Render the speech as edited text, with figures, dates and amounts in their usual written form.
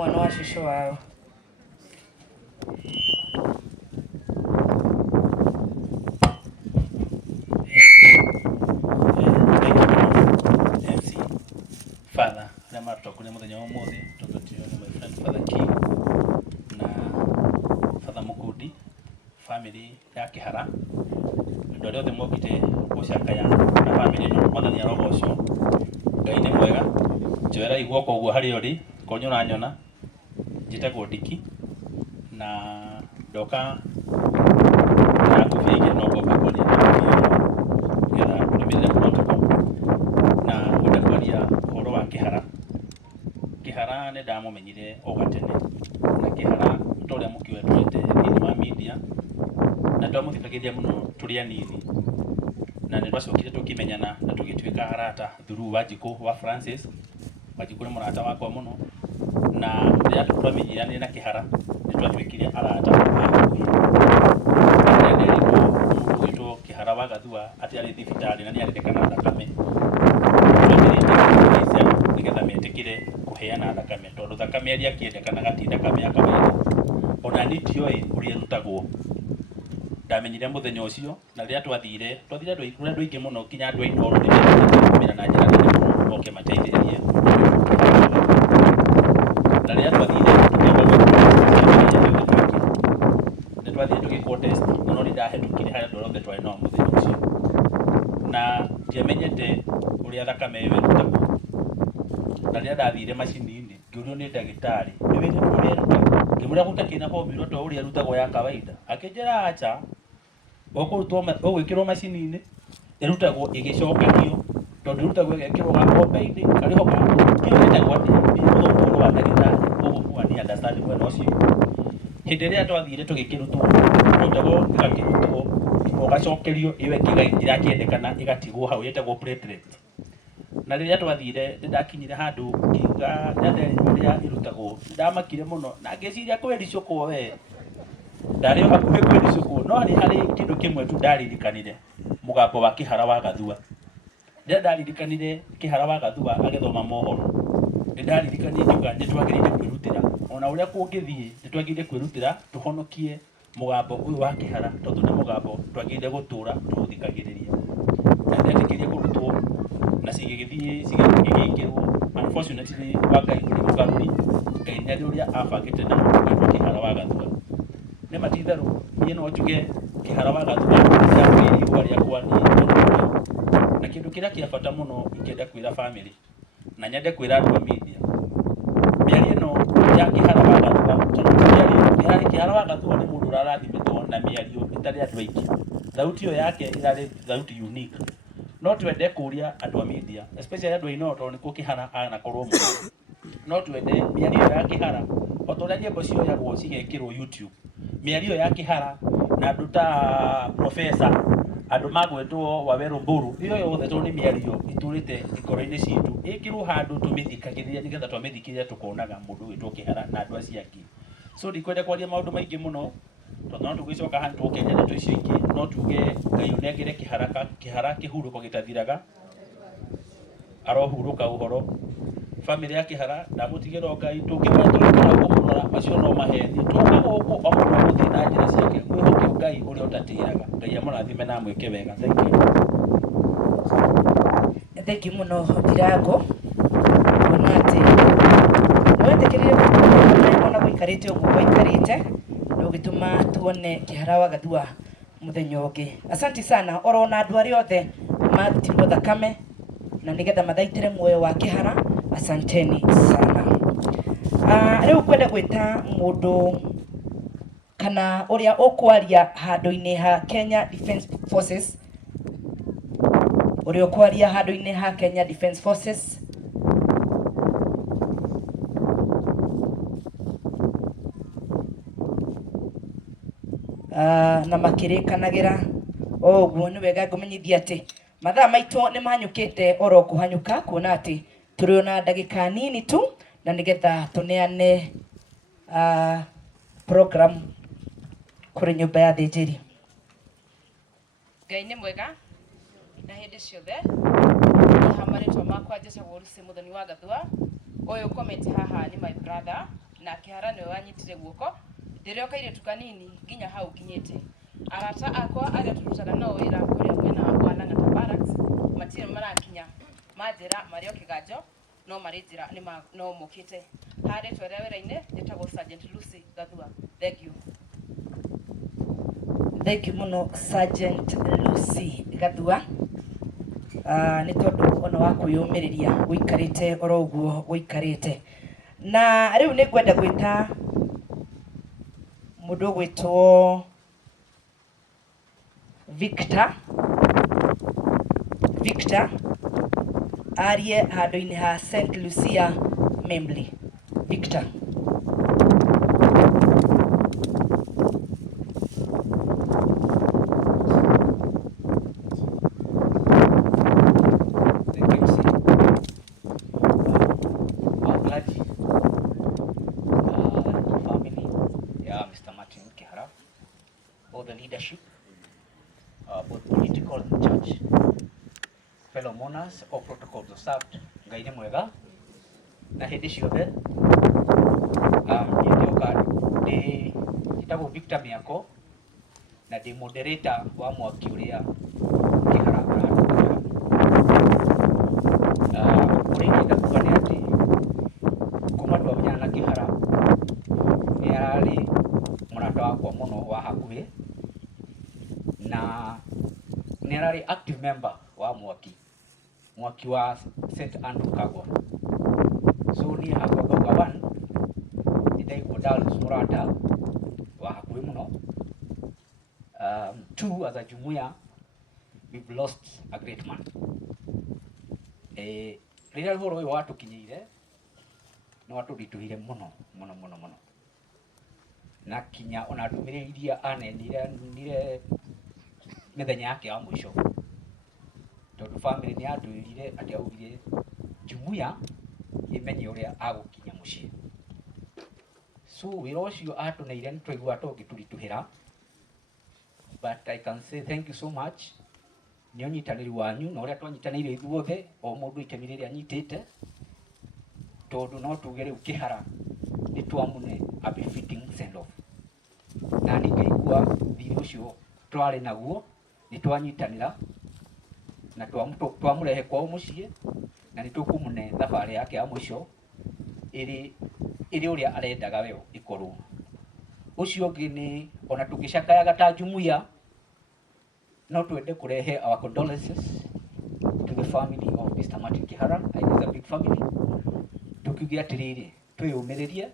mwana wa shusho wao. Father, nama tutakulia muthenya wa umuthi tutotio ni my friend Father King na Father Mukudi family ya Kihara ndo leo demokite gucakaya na family no mwathani arogoco Ngai ni mwega njoera igwoko uguo hari uri konyona nyona njitagwo Diki na ndoka na kufika no kwa pamoja ya kutumia protocol na utakwania horo wa Kihara. Kihara ne ndamumenyire o gatene na Kihara toria mukiwe twete thini wa media na twamuthikagiria muno turi anini na ne twacokire tukimenyana na tugituika Arata through Wanjiku wa Francis Wanjiku ni murata wakwa muno na ria twamenyirane na Kihara ni twatwikire Arata ndio Kihara wa Gathua ati ari thibitari na ni arendekana thakame nigetha metikire kuheana thakame tondu thakame iria kiendekana gati thakame ya kawaida ona nitioe uria rutagwo ndamenyire muthenya ucio na ria twathire andu aingi muno kinya andu ainoro ni kumira na njira nene muno oke mateithanitie na ria twathire tugikontest no ni ndahetukire haria ndorothe twari no muthenya ucio na ndiamenyete uria thakame iyo rutagwo na ria ndathire macini-ini ngiurio ni ndagitari ni wende uria ngimura gutakina formula to uria rutagwo ya kawaida akinjira acha okurutwo ogwikirwo macini-ini irutagwo igicokanio tondu rutagwo igekirwo gakombe-ini kariho kio ndagwo ati ni muthombo wa ndagitari uguo ni understand mwena ucio hindi ria twathire tugikirutwo rutagwo igakirutwo ugacokerio iwe irakiendekana igatigwo hau yetagwo platelet na riria twathire ndakinyire handu ngiuga ndanderia irutagwo ndamakire muno na ngeciria kwiricukwo we ndari hakuhe kwiricukwo no hari kindu kimwe tu ndaririkanire mugambo wa Kihara wa Gathua ndaririkanire Kihara wa Gathua agithoma mohoro ndaririkanire njuga nitwagirire kwirutira ona uria kungithie nitwagirire kwirutira tuhonokie mugambo uyu wa Kihara tondu ni mugambo twagirire gutura tuthikagiriria na ndetikirie kurutwo na cigigikirwo unfortunately Ngai uri mugaruri Ngai ni uria abangite na Kihara wa Gathua ni matitharu nie no njuge Kihara wa Gathua ya kwiri uria kwani na kindu kiria kia bata muno ingenda kwira family na nyende kwira andu a media miario no ya Kihara wa Gathua tondu Kihara wa Gathua ni mundu urarathimitwo na miario itari andu aingi thauti yo yake irari thauti unique no twende kuria andu a media especially andu aino tondu nikuo Kihara anakorwo muno no twende miario ya Kihara otoria nyimbo cio yagwo cigekirwo YouTube miario ya Kihara na andu ta professor andu magwetwo Waweru Mburu iyo yothe tondu ni miario iturite ikoro-ini citu ikirwo handu tumithikagiriria nigetha twamithikiriria tukonaga mundu witwo Kihara na andu acio angi so ndikwenda kwaria maundu maingi muno tondu no tugwicoka handu tukenya ndeto icio ingi no tuge Ngai unengere Kihara kihuruko gitathiraga arohuruka uhoro family ya Kihara ndamutigira Ngai tungimwetwa kumurora macio no maheni tuga guku o mundu muthina njira ciake mwihoke Ngai uria utatiraga Ngai amurathime na mwike wega thank you muno Ndirago onate wetekirire ona guikarite uguo guikarite no gituma tuone Kihara wa Gathua muthenya ungi asante sana orona andu ari othe marutirwo thakame na nigetha mathaitire muoyo wa Kihara asanteni sana riu kwenda gwita mundu kana uria ukwaria handu-ini ha Kenya Defence Forces uria ukwaria handu-ini ha Kenya Defence Forces na makirikanagira oguo ni wega ngumenyithia ati mathaa maitu ni manyukite oro kuhanyuka kuona ati turi na ndagika nini tu na nigetha tuneane program kuri nyumba ya thijiri. Ngai ni mwega na hindi ciothe hamaritwa makwa Jesha Worusi muthoni wa Gathua uyu comment haha ni my brother na kihara niwe wanyitire guoko ndirio kairitu kanini nginya hau nginyite. Arata akwa aria turutaga nao wira kuria mwena wa Lang'ata Barracks matire marakinya manjira mario kiganjo no marinjira ni no mukite hari twere wira-ini njitagwo Sergeant Lucy Gathua. Thank you. Thank you muno Sergeant Lucy Gathua. Ni tondu ona wa kuyumiriria guikarite oro uguo guikarite. Na riu ni ngwenda gwita mundu gwitwo Victor arie handu-ini ha St. Lucia Membly. Victor. Both political and church, fellow mourners, all protocols observed. Ngai ni mwega na hindi ciothe ndioka ndi njitagwo Victor Miako na ndi moderator wa mwaki uria kihara uria ngenda kuga ni ati kuma twamenyana na kihara ni arari murata wakwa muno wa hakuhi na ni arari active member wa mwaki wa St. Andrew Kagwa. So ni hakwa gauga one ndaigua Dallas murata wa hakuhi muno. Two, as a jumuiya we've lost a great man. Rĩrĩa ũhoro ũyũ watukinyĩire no watũritũhire muno na kinya ona ndũmĩrĩri iria anenire mĩthenya yake ya mũico tondu family ni atwirire ati augire jumuiya imenye uria agukinya mucii. So wira ucio atuneire ni twaigua tũngĩtũritũhĩra, but I can say thank you so much ni unyitanĩri wanyu na uria twanyitanĩire ithuothe o mũndũ itemi rĩrĩa anyitĩte tondu no tuge rĩu kihara ni twamune a befitting send off na ni ngaigua thirĩ ũcio twarĩ naguo ni twanyitanĩra na twamurehe kwao mucii na ni tukumune thabarĩ yake ya mũico ĩrĩ ũrĩa arendaga we ikorwo. Ucio ũngĩ ni ona tũngĩcakayaga ta jumuiya no twende kurehe our condolences to the family of Mr. Martin Kihara. It is a big family. Tukiuge atiriri twĩyũmĩrĩrie